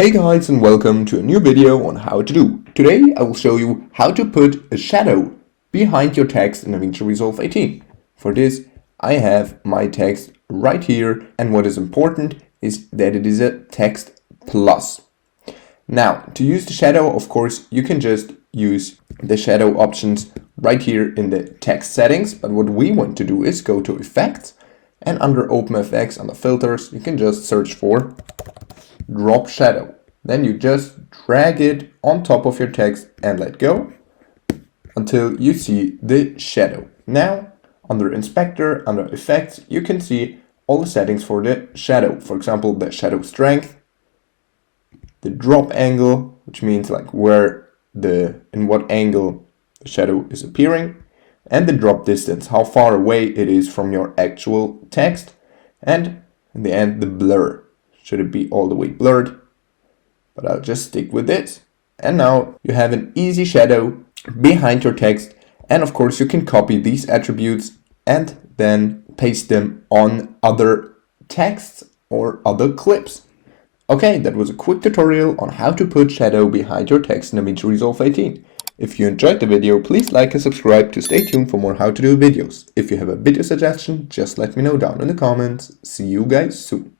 Hey guys, and welcome to a new video on how to do. Today I will show you how to put a shadow behind your text in DaVinci Resolve 18. For this I have my text right here, and what is important is that it is a text plus. Now, to use the shadow, of course, you can just use the shadow options right here in the text settings, but what we want to do is go to Effects, and under OpenFX, under Filters, you can just search for drop shadow. Then you just drag it on top of your text and let go until you see the shadow. Now, under Inspector, under Effects, you can see all the settings for the shadow. For example, the shadow strength, the drop angle, which means like in what angle the shadow is appearing, and the drop distance, how far away it is from your actual text, and in the end, the blur. Should it be all the way blurred? But I'll just stick with this. And now you have an easy shadow behind your text. And of course you can copy these attributes and then paste them on other texts or other clips. Okay, that was a quick tutorial on how to put shadow behind your text in DaVinci Resolve 18. If you enjoyed the video, please like and subscribe to stay tuned for more how to do videos. If you have a video suggestion, just let me know down in the comments. See you guys soon.